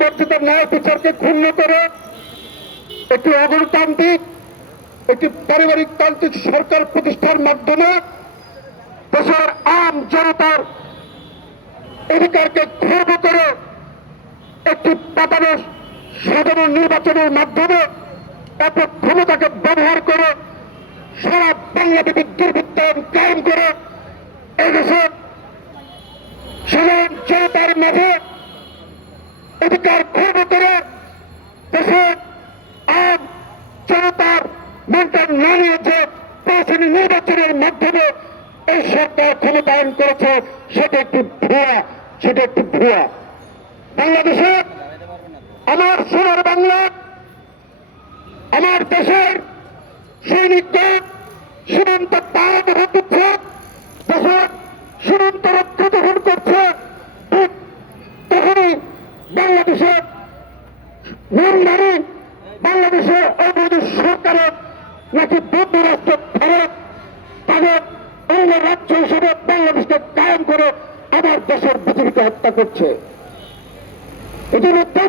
বর্জিত ন্যায় বিচারকে ক্ষুণ্ণ করে একটি অগণতান্ত্রিক, একটি পারিবারিক তান্ত্রিক সরকার প্রতিষ্ঠার মাধ্যমে দেশের আম জনতার অধিকারকে ক্ষুণ্ণ করে একটি পাতানো সাধারণ নির্বাচনের মাধ্যমে এত ক্ষমতাকে ব্যবহার করে সারা বাংলাদেশে দুর্বৃত্তায়ন কায়েম করে এদেশে সাধারণ জনতার মাঝে অধিকার ক্ষুণ্ণ করে দেশের আম জনতার মেন্টাল না নিয়েছে প্রাচীন নির্বাচনের মাধ্যমে এই সরকার ক্ষমতায়ন করেছে, সেটা একটি ভুয়া, সেটা একটি ভুয়া। বাংলাদেশে আমার সোনার বাংলা, আমার দেশের সৈনিকদের সীমান্ত পার দিচ্ছে দেশের সীমান্ত রক্ষা বাংলাদেশের নির্মাণে বাংলাদেশে অবৈধ সরকারের নাকি বন্ধ রাষ্ট্র ফেরত তাদের অন্য রাজ্য হিসেবে বাংলাদেশকে কায়েম করে আমার দেশের বিজেপিকে হত্যা করছে। ইতিমধ্যে